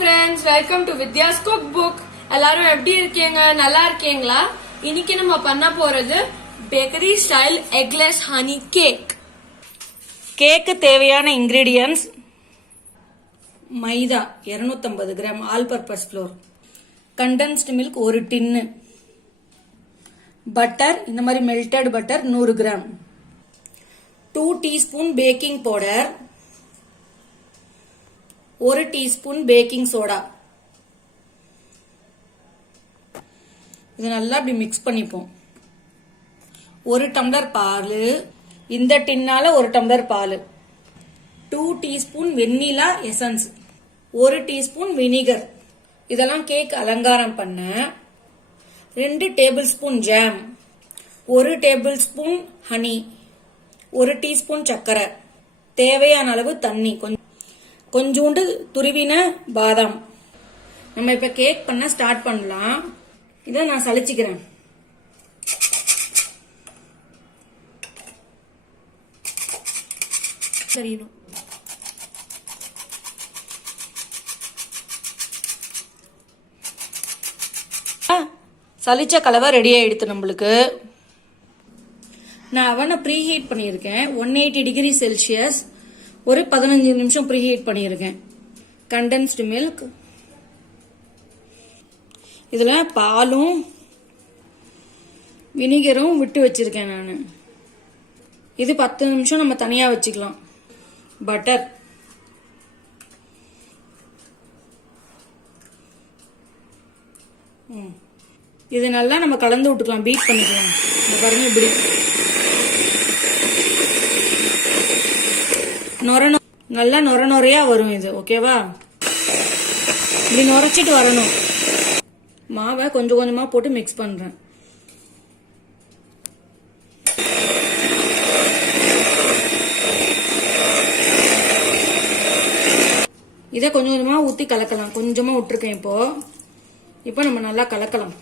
friends, welcome to Vidya's cookbook. எல்லாரும் எப்படி இருக்கீங்க? நல்லா இருக்கீங்களா? இன்னைக்கு நம்ம பண்ண போறது bakery style eggless honey cake. கேக்கு தேவையான ingredients: maida 250 gram, all purpose flour, condensed milk 1 tin, butter இந்த மாதிரி melted butter 100 gram, 2 teaspoon baking powder, 1 teaspoon baking soda. இது நல்லா இப்படி மிக்ஸ் பண்ணிப்போம். 1 டம்ளர் பால், இந்த டின்னால 1 டம்ளர் பால், 2 teaspoon vanilla essence, 1 teaspoon vinegar. இதெல்லாம் கேக் அலங்காரம் பண்ண. 2 table spoon jam, 1 table spoon honey, 1 teaspoon சர்க்கரை, தேவையான அளவு தண்ணி, கொஞ்சோண்டு துருவின பாதாம். நம்ம இப்ப கேக் பண்ண ஸ்டார்ட் பண்ணலாம். இதை நான் சலிச்சுக்கிறேன். சரியணும். சலிச்ச கலவை ரெடி ஆயிடுத்து நம்மளுக்கு. நான் அவனை ப்ரீ ஹீட் பண்ணியிருக்கேன். 180 டிகிரி செல்சியஸ் ஒரு 15 நிமிஷம் ப்ரீ ஹீட் பண்ணியிருக்கேன். கண்டென்ஸ்டு மில்க், இதுல பாலும் வினிகரும் விட்டு வச்சிருக்கேன் நான். இது 10 நிமிஷம் நம்ம தனியா வச்சுக்கலாம். பட்டர், இது நல்லா நம்ம கலந்து விட்டுக்கலாம், பீட் பண்ணிக்கலாம். பாருங்க இப்படி நல்லா நொர நொறையா வரும் இது. ஓகேவா? இப்படி நுரைச்சிட்டு வரணும். மாவை கொஞ்சம் கொஞ்சமா போட்டு மிக்ஸ் பண்றேன். இதை கொஞ்சம் கொஞ்சமா ஊத்தி கலக்கலாம். கொஞ்சமா விட்டுருக்கேன். இப்போ நம்ம நல்லா கலக்கலாம்.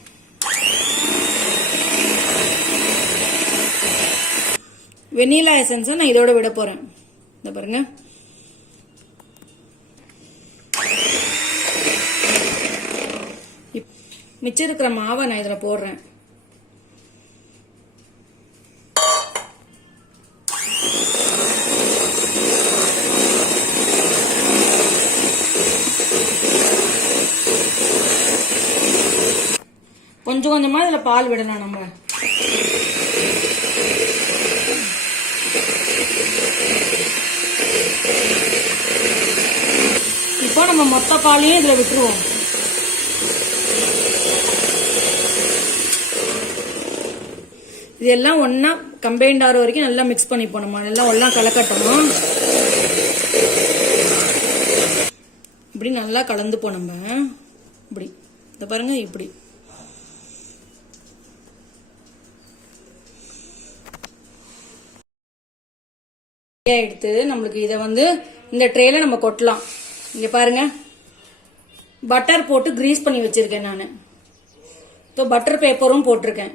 வெனிலா எசன்ஸ் நான் இதோட விட போறேன். இந்த பாருங்க. மிச்சம் இருக்கிற மாவை நான் இதுல போடுறேன். கொஞ்சம் கொஞ்சமா இதுல பால் விடலாம் நம்ம. இப்போ நம்ம மொத்த பாலையும் இதுல விட்டுருவோம். இதெல்லாம் ஒன்னா கம்பைண்ட் ஆகிற வரைக்கும் நல்லா மிக்ஸ் பண்ணிப்போம். நம்ம எல்லாம் ஒன்னா கலக்கட்டணும். இப்படி நல்லா கலந்துப்போம் நம்ம. இப்படி இந்த பாருங்க. இப்படி எடுத்து நம்மளுக்கு இதை இந்த ட்ரேல நம்ம கொட்டலாம். இங்க பாருங்க, பட்டர் போட்டு கிரீஸ் பண்ணி வச்சிருக்கேன் நான். இப்போ பட்டர் பேப்பரும் போட்டிருக்கேன்.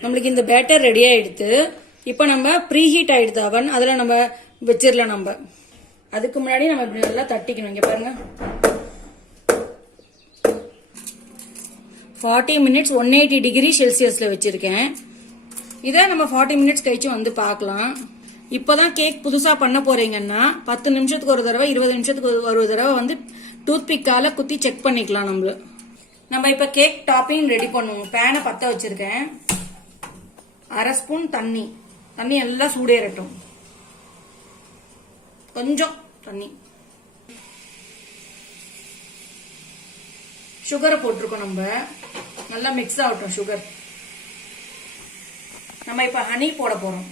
நம்மளுக்கு இந்த பேட்டர் ரெடி ஆயிடுத்து. இப்போ நம்ம ப்ரீ ஹீட் ஆயிடுது அவன், அதுல நம்ம வச்சிடலாம். நம்ம அதுக்கு முன்னாடி நம்ம இப்படி நல்லா தட்டிக்கணும். இங்க பாருங்க, 40 மினிட்ஸ் 180 டிகிரி செல்சியஸ்ல வச்சிருக்கேன். இதை நம்ம 40 மினிட்ஸ் கழிச்சு பார்க்கலாம். இப்பதான் கேக் புதுசா பண்ண போறீங்கன்னா 10 நிமிஷத்துக்கு ஒரு தடவை, 20 நிமிஷத்துக்கு ஒரு தடவை டூத் பிக்கால குத்தி செக் பண்ணிக்கலாம். நம்ம இப்ப கேக் டாப்பிங் ரெடி பண்ணுவோம். பேனை பத்த வச்சிருக்கேன். 1/2 ஸ்பூன் தண்ணி எல்லாம் சூடேறட்டும். கொஞ்சம் தண்ணி, சுகரை போட்டிருக்கோம். நம்ம நல்லா மிக்ஸ் ஆகட்டும் சுகர். நம்ம இப்ப ஹனி போட போறோம்.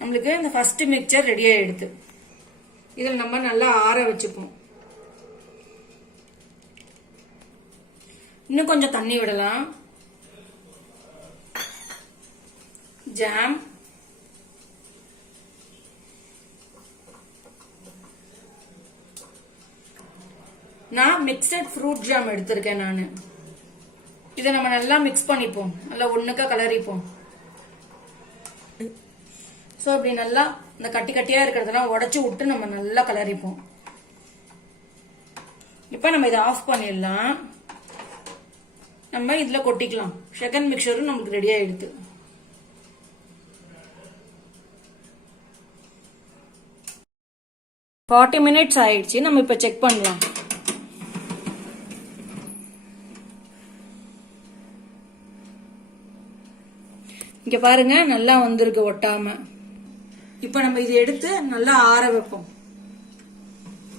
நம்மளுக்கு இந்த ஃபர்ஸ்ட் மிக்சர் ரெடி ஆயிடுது. இதில் நம்ம நல்லா ஆற வச்சுப்போம். இன்னும் கொஞ்சம் தண்ணி விடலாம். ஜாம், நான் மிக்சட் ஃப்ரூட் ஜாம் எடுத்திருக்கேன் நான். இதை நம்ம நல்லா மிக்ஸ் பண்ணிப்போம், நல்லா ஒண்ணுக்கா கலரிப்போம். சோ அப்படி நல்லா இந்த கட்டி கட்டியா இருக்கிறதெல்லாம் உடைச்சு விட்டு நம்ம நல்லா கலரிப்போம். இப்ப நம்ம இதை ஆஃப் பண்ணிடலாம். நம்ம இதுல கொட்டிக்கலாம். செகண்ட் மிக்சரும் நமக்கு ரெடி ஆயிடுது. ஃபார்ட்டி மினிட்ஸ் ஆயிடுச்சு. நம்ம இப்ப செக் பண்ணலாம். இங்க பாருங்க நல்லா வந்திருக்கு ஒட்டாம. இப்ப நம்ம இதை எடுத்து நல்லா ஆற வைப்போம்.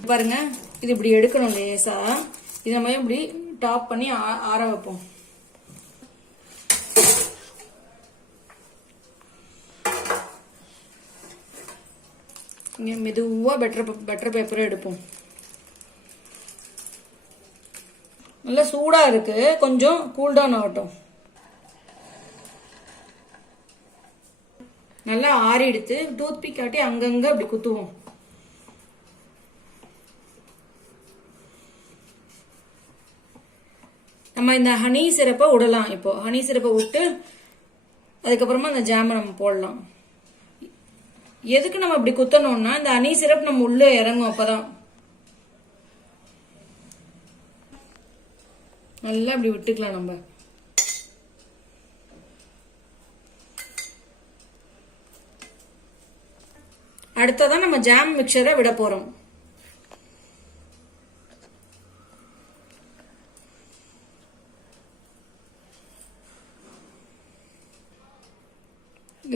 பாருங்க இது இப்படி எடுக்கணும் லேசா. இத நம்ம இப்படி டாப் பண்ணி ஆற வைப்போம். இங்க மெதுவா பட்டர் பேப்பரை எடுப்போம். நல்லா சூடா இருக்கு, கொஞ்சம் கூல் டவுன் ஆகட்டும். நல்லா ஆறி எடுத்து டூத் பிக் காட்டி அங்கங்க அப்படி குத்துவோம். நம்ம இந்த ஹனி சிரப்பை விடலாம். இப்போ ஹனி சிரப்பை விட்டு அதுக்கப்புறமா அந்த ஜாமை நம்ம போடலாம். எதுக்கு நம்ம இப்படி குத்தணும்னா இந்த ஹனி சிரப் நம்ம உள்ள இறங்கும். அப்பதான் நல்லா இப்படி விட்டுக்கலாம். நம்ம அடுத்ததான் நம்ம ஜாம் மிக்சரை விட போறோம்.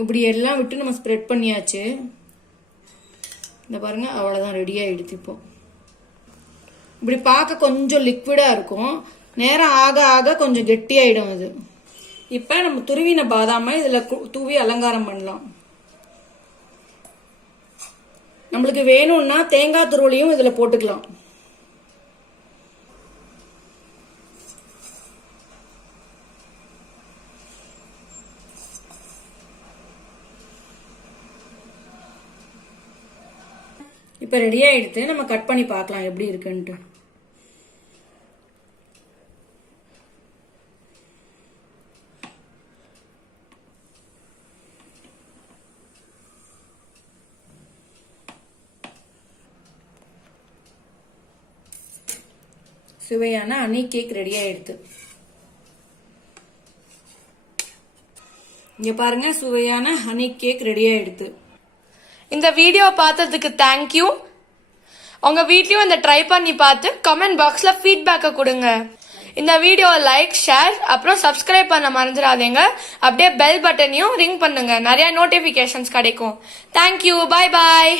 இப்படி எல்லாம் விட்டு நம்ம ஸ்ப்ரெட் பண்ணியாச்சு. இந்த பாருங்க அவ்வளவுதான், ரெடி ஆயிடுச்சு. இப்போ இப்படி பார்க்க கொஞ்சம் லிக்விடா இருக்கும், நேரம் ஆக ஆக கொஞ்சம் கெட்டியாயிடும் அது. இப்ப நம்ம துருவின பாதாம இதுல தூவி அலங்காரம் பண்ணலாம். நம்மளுக்கு வேணும்னா தேங்காய் துருவலையும் இதுல போட்டுக்கலாம். இப்ப ரெடி ஆயிடுத்து. நம்ம கட் பண்ணி பார்க்கலாம் எப்படி இருக்குன்ட்டு. சுவையான ஹனி கேக் ரெடி ஆயிடுது. இங்க பாருங்க சுவையான ஹனி கேக் ரெடி ஆயிடுது. இந்த வீடியோ பார்த்ததுக்கு தேங்க்யூ. உங்க வீட்லயும் இந்த ட்ரை பண்ணி பார்த்து கமெண்ட் பாக்ஸ்ல ஃபீட்பேக்க கொடுங்க. இந்த வீடியோ லைக், ஷேர், அப்புறம் சப்ஸ்கிரைப் பண்ண மறந்துடாதீங்க. அப்படியே பெல் பட்டனையும் ரிங் பண்ணுங்க, நிறைய நோட்டிபிகேஷன்ஸ் கிடைக்கும். தேங்க்யூ, பாய் பாய்.